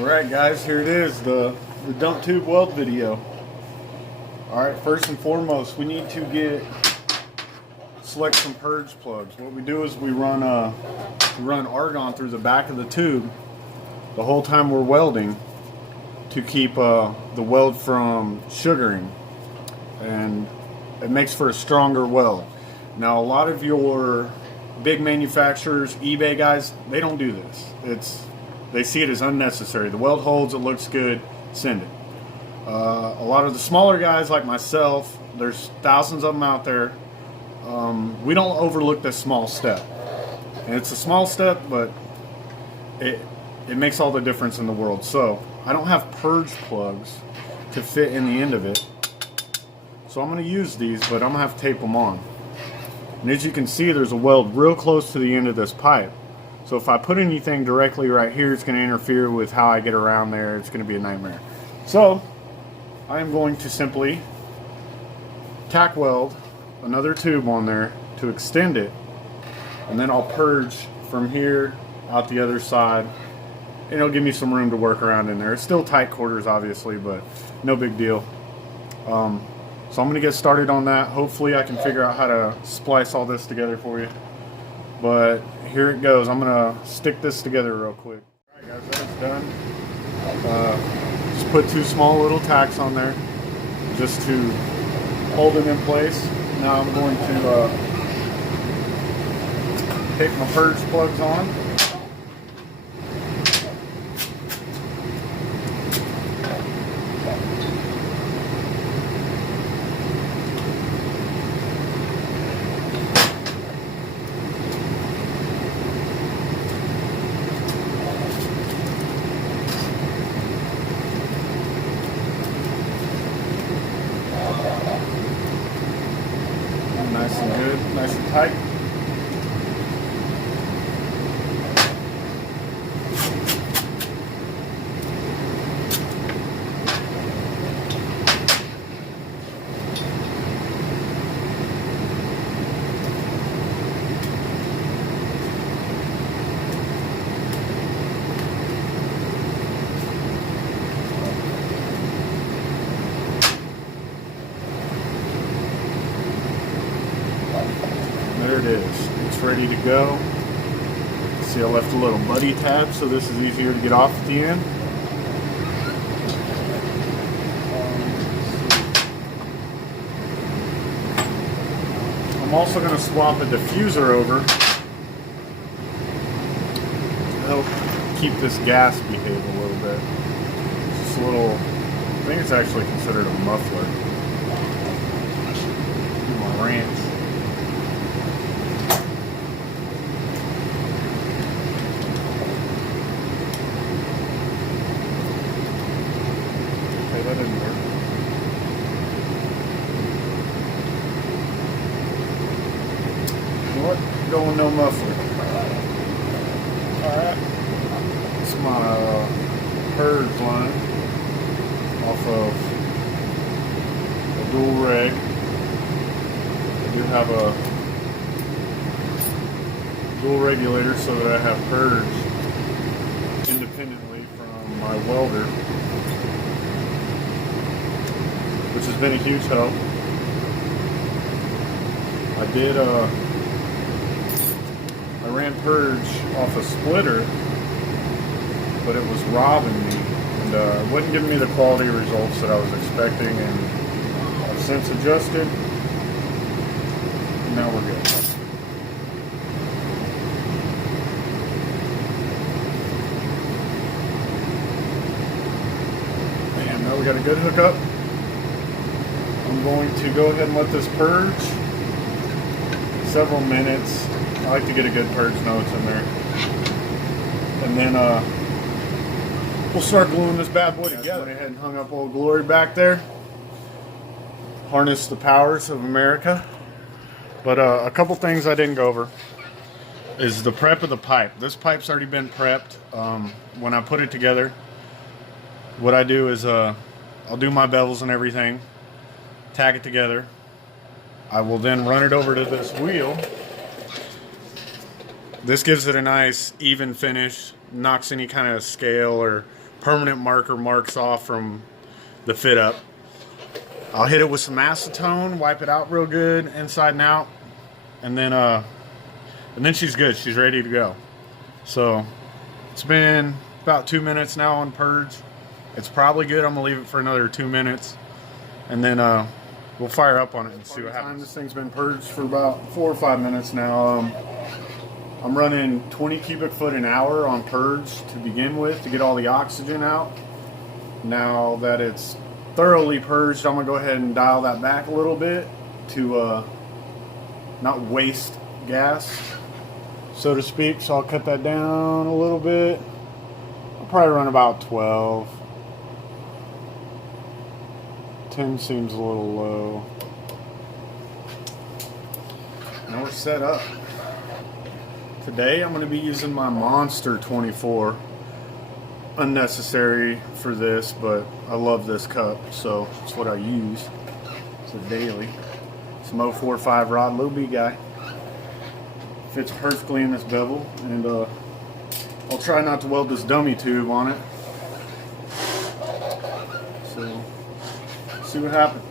Alright guys, here it is, the dump tube weld video. Alright, first and foremost, we need to select some purge plugs. What we do is we run argon through the back of the tube the whole time we're welding to keep the weld from sugaring, and it makes for a stronger weld. Now a lot of your big manufacturers, eBay guys, they don't do this. They see it as unnecessary. The weld holds, it looks good, send it. A lot of the smaller guys like myself, there's thousands of them out there. We don't overlook this small step. And it's a small step, but it makes all the difference in the world. So I don't have purge plugs to fit in the end of it. So I'm going to use these, but I'm going to have to tape them on. And as you can see, there's a weld real close to the end of this pipe. So if I put anything directly right here, it's going to interfere with how I get around there. It's going to be a nightmare. So I am going to simply tack weld another tube on there to extend it, and then I'll purge from here out the other side, and it'll give me some room to work around in there. It's still tight quarters obviously, but no big deal. So I'm going to get started on that. Hopefully I can figure out how to splice all this together for you. But here it goes. I'm going to stick this together real quick. Alright guys, that's done. Just put two small little tacks on there just to hold them in place. Now I'm going to take my purge plugs on. Nice and good, nice and tight. There it is. It's ready to go. See, I left a little buddy tab, so this is easier to get off at the end. I'm also going to swap a diffuser over to help keep this gas behave a little bit. Just a little, I think it's actually considered a muffler. My ranch. That didn't work. You know what? Going no muffler. Alright. It's my purge line off of a dual reg. I do have a dual regulator so that I have purge independently from my welder, which has been a huge help. I ran purge off a splitter, but it was robbing me, and it wasn't giving me the quality results that I was expecting, and I've since adjusted, and now we're good. And now we got a good hookup. I'm going to go ahead and let this purge several minutes. I like to get a good purge notes in there. And then we'll start gluing this bad boy together. Went ahead and hung up Old Glory back there. Harness the powers of America. But a couple things I didn't go over is the prep of the pipe. This pipe's already been prepped. When I put it together, what I do is I'll do my bevels and everything, tack it together. I will then run it over to this wheel. This gives it a nice even finish, knocks any kind of scale or permanent marker marks off from the fit up. I'll hit it with some acetone, wipe it out real good inside and out, and then she's good. She's ready to go. So it's been about 2 minutes now on purge. It's probably good. I'm gonna leave it for another 2 minutes, and then we'll fire up on it and see what happens. This thing's been purged for about 4 or 5 minutes now. I'm running 20 cubic foot an hour on purge to begin with to get all the oxygen out. Now that it's thoroughly purged, I'm gonna go ahead and dial that back a little bit to not waste gas, so to speak. So I'll cut that down a little bit. I'll probably run about 12. 10 seems a little low. Now we're set up. Today I'm going to be using my Monster 24. Unnecessary for this, but I love this cup, so it's what I use. It's a daily. Some 045 rod, low B guy. Fits perfectly in this bevel, and I'll try not to weld this dummy tube on it. So, see what happens.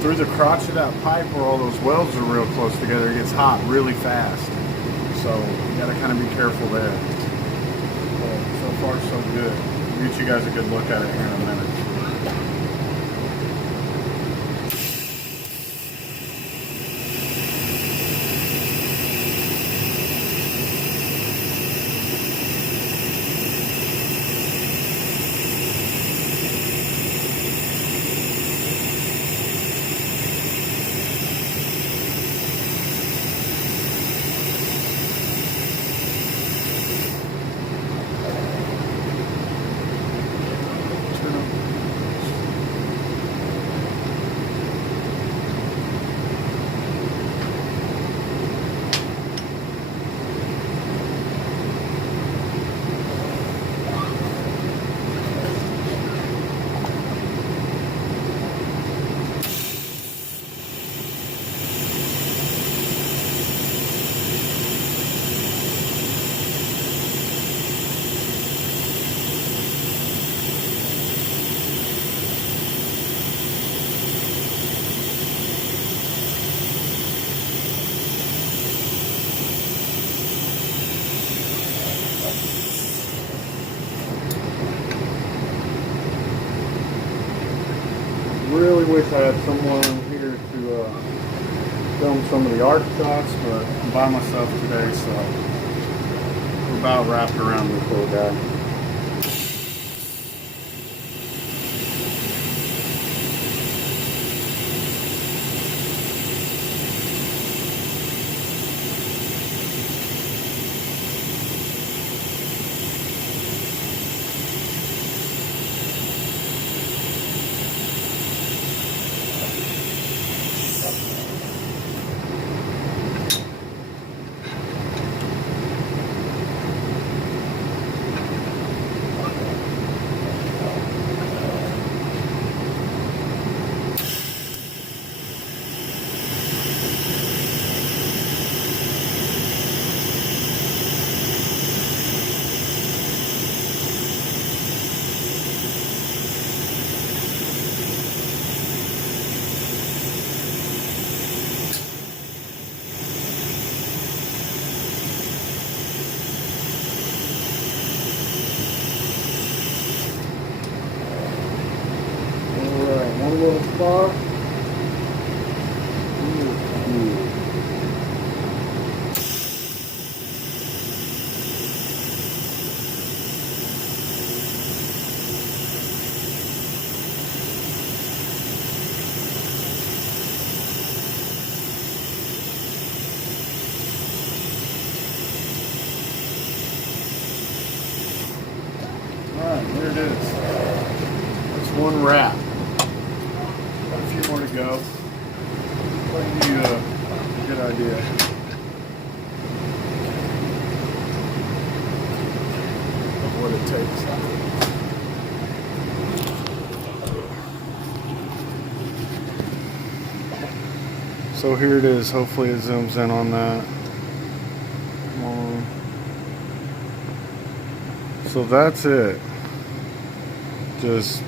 Through the crotch of that pipe where all those welds are real close together, it gets hot really fast. So you gotta kind of be careful there. But so far so good. I'll get you guys a good look at it here in a minute. Really wish I had someone here to film some of the arc shots, but I'm by myself today, so we're about wrapped around this little guy. 12 bar. Alright, there it is. That's one wrap. Got a few more to go. That'll give you a good idea. Of what it takes. So here it is. Hopefully it zooms in on that. Come on. So that's it. Just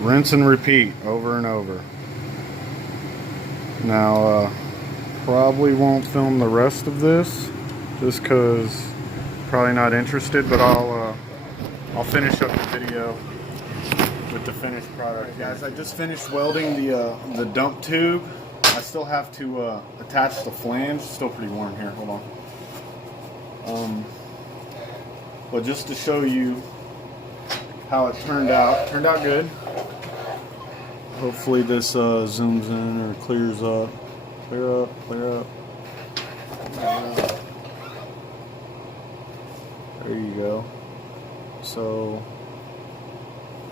rinse and repeat over and over. Now, probably won't film the rest of this just because probably not interested, but I'll finish up the video with the finished product. Right, guys, I just finished welding the dump tube. I still have to attach the flange. It's still pretty warm here. Hold on. But just to show you how it turned out good. Hopefully this zooms in or clears up. Clear up, clear up. There you go. So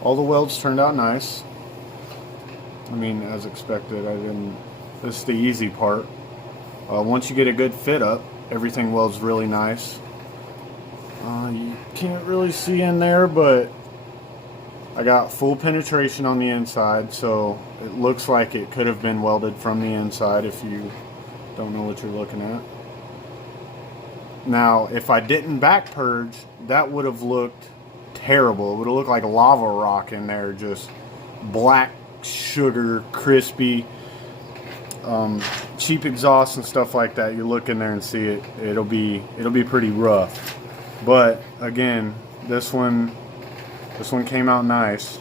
all the welds turned out nice. I mean, as expected. This is the easy part. Once you get a good fit up, everything welds really nice. You can't really see in there, but I got full penetration on the inside, so it looks like it could have been welded from the inside if you don't know what you're looking at. Now, if I didn't back purge, that would have looked terrible. It would have looked like lava rock in there, just black sugar, crispy, cheap exhaust and stuff like that. You look in there and see it. It'll be pretty rough. But again, this one came out nice.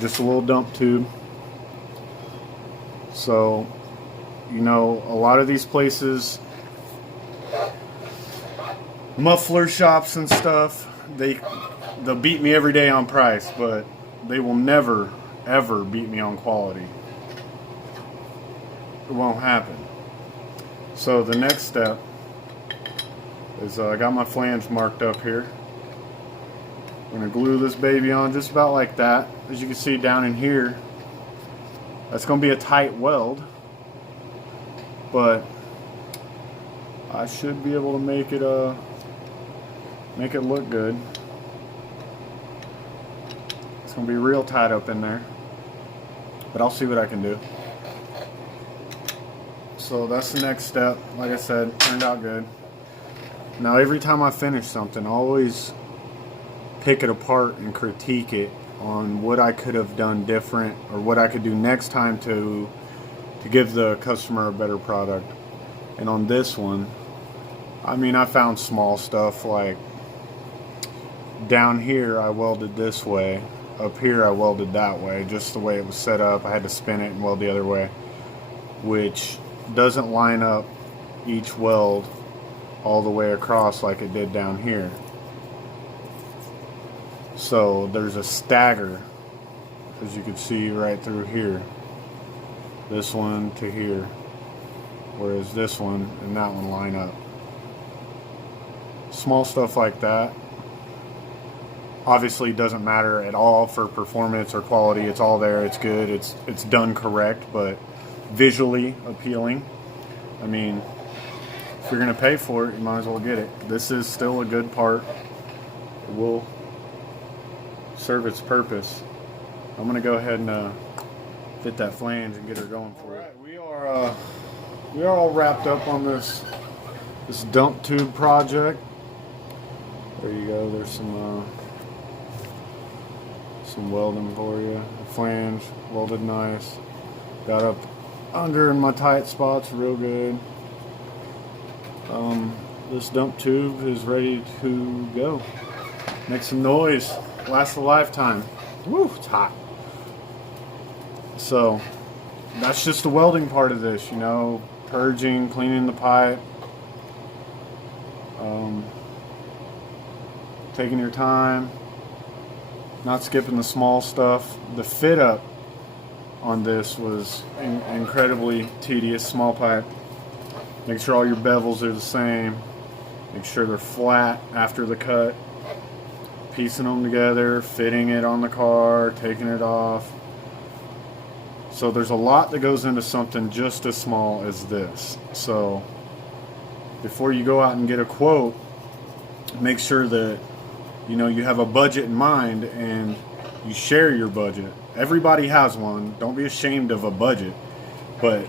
Just a little dump tube. So, you know, a lot of these places, muffler shops and stuff, they'll beat me every day on price, but they will never ever beat me on quality. It won't happen. So the next step is I got my flange marked up here. I'm going to glue this baby on just about like that. As you can see down in here, that's going to be a tight weld, but I should be able to make it look good. It's going to be real tight up in there, but I'll see what I can do. So that's the next step. Like I said, turned out good. Now every time I finish something, I always pick it apart and critique it on what I could have done different or what I could do next time to give the customer a better product. And on this one, I mean, I found small stuff like down here I welded this way, up here I welded that way, just the way it was set up. I had to spin it and weld the other way, which doesn't line up each weld all the way across like it did down here. So there's a stagger, as you can see right through here, this one to here, whereas this one and that one line up. Small stuff like that obviously doesn't matter at all for performance or quality. It's all there, it's good, it's done correct, but visually appealing. I mean, if you're gonna pay for it, you might as well get it. This is still a good part. It will serve its purpose. I'm gonna go ahead and fit that flange and get her going for it. We are all wrapped up on this dump tube project. There you go. There's some welding for you. The flange welded nice. Got up under in my tight spots real good. This dump tube is ready to go. Make some noise. Last a lifetime. Woo, it's hot. So that's just the welding part of this, you know, purging, cleaning the pipe, taking your time, not skipping the small stuff. The fit up on this was incredibly tedious. Small pipe, make sure all your bevels are the same, make sure they're flat after the cut, piecing them together, fitting it on the car, taking it off. So there's a lot that goes into something just as small as this. So before you go out and get a quote, make sure that you know you have a budget in mind and you share your budget. Everybody has one. Don't be ashamed of a budget. But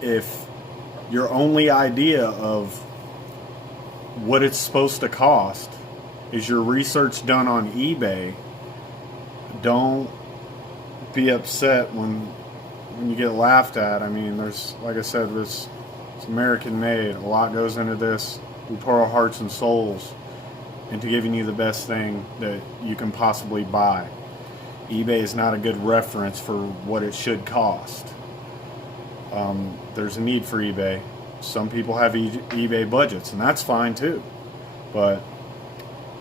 if your only idea of what it's supposed to cost is your research done on eBay, don't be upset when you get laughed at. I mean, there's, like I said, it's American made. A lot goes into this. We pour our hearts and souls into giving you the best thing that you can possibly buy. eBay is not a good reference for what it should cost. There's a need for eBay. Some people have eBay budgets, and that's fine too. But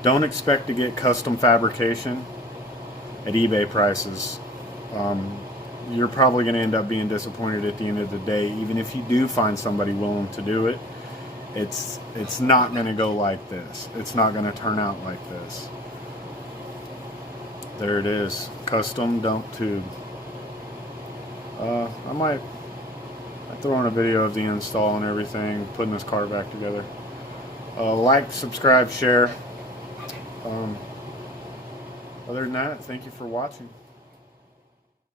don't expect to get custom fabrication at eBay prices. You're probably going to end up being disappointed at the end of the day. Even if you do find somebody willing to do it, it's not going to go like this. It's not going to turn out like this. There it is, custom dump tube. I might throw in a video of the install and everything, putting this car back together. Like, subscribe, share. Other than that, thank you for watching.